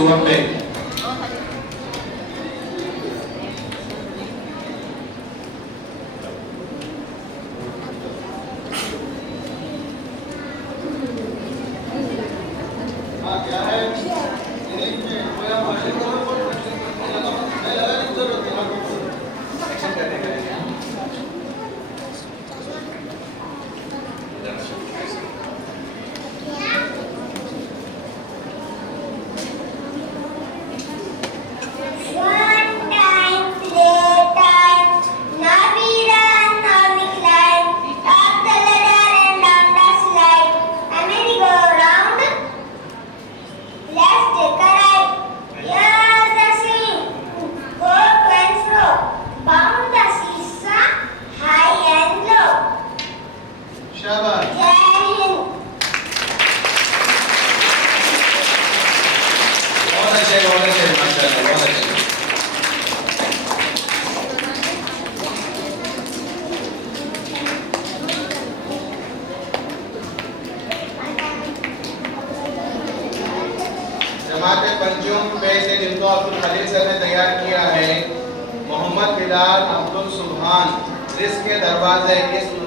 शुभम पे। जमात पंजुम पे से जिनको अब्दुल खलील सर ने तैयार किया है, मोहम्मद बिलाल अब्दुल सुभान रिस्क के दरवाजे इस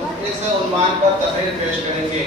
उन्वान पर तकरीर पेश करेंगे।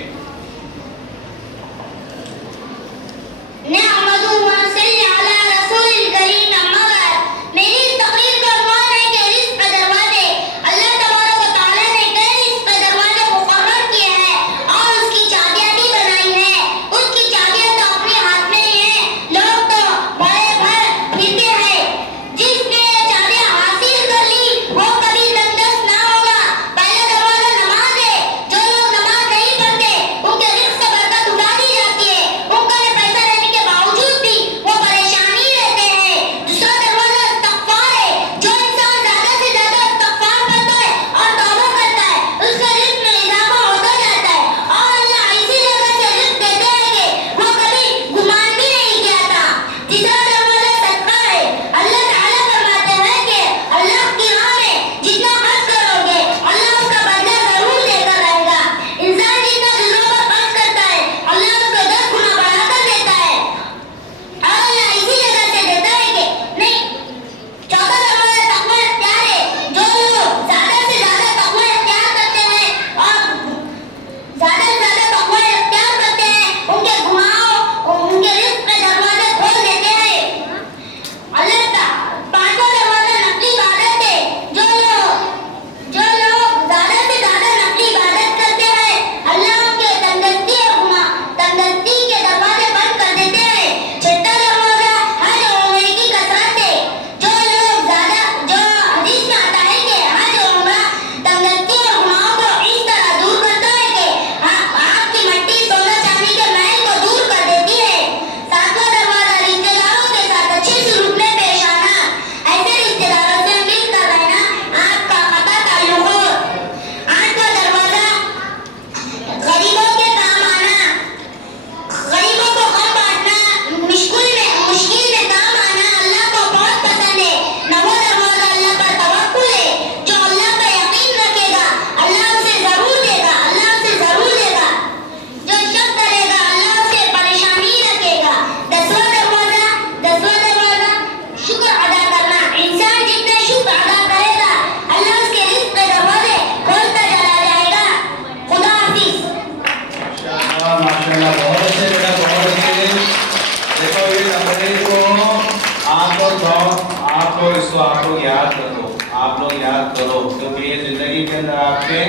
आप लोग याद करो क्योंकि ये जिंदगी के अंदर आपके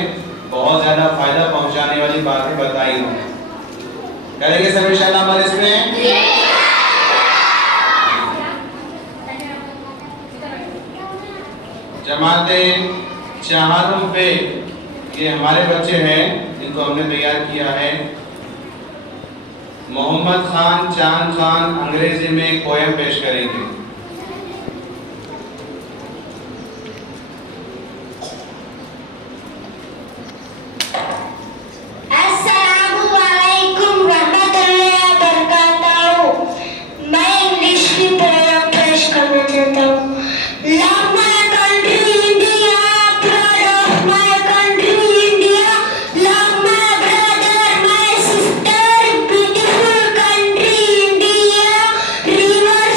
बहुत ज्यादा फायदा पहुंचाने वाली बातें बताई हूँ। करेंगे सभी इंशाअल्लाह इसमें। जमाते चाहरुम पे ये हमारे बच्चे हैं जिनको हमने तैयार किया है। मोहम्मद खान चांद खान अंग्रेजी में एक पोयम पेश करेंगे। Rivers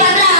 15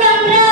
15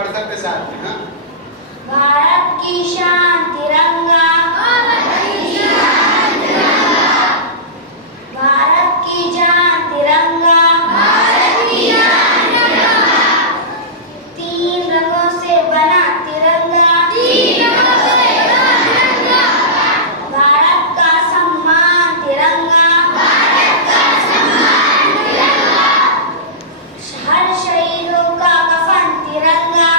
पढ़ सकते साथ में, हाँ? भारत की शान तिरंगा, भारत की जान तिरंगा, तीन रंगों से बना तिरंगा, भारत का सम्मान तिरंगा, हर शहीदों का कफन तिरंगा,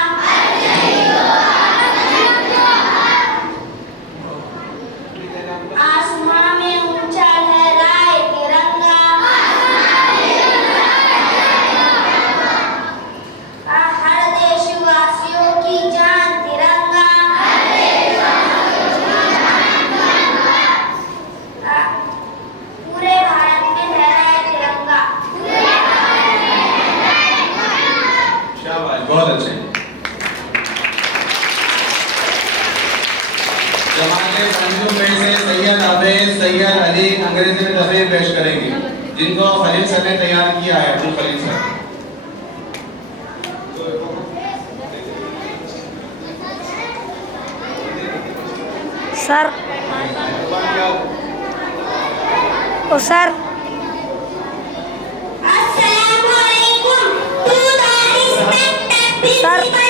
आसमां में ऊंचा लहराए तिरंगा, हर देशवासियों की जान तिरंगा, पूरे भारत में लहराए तिरंगा। शाबाश, बहुत अच्छे। जमाते पंजुम में से सैयद अवैस, सैयद अली अंग्रेजी में तस्वीर पेश करेंगे, जिनको खलील सर ने तैयार किया है, Abdul Khalil sir. Sir oh sir Assalamualaikum to the respected Sir. principal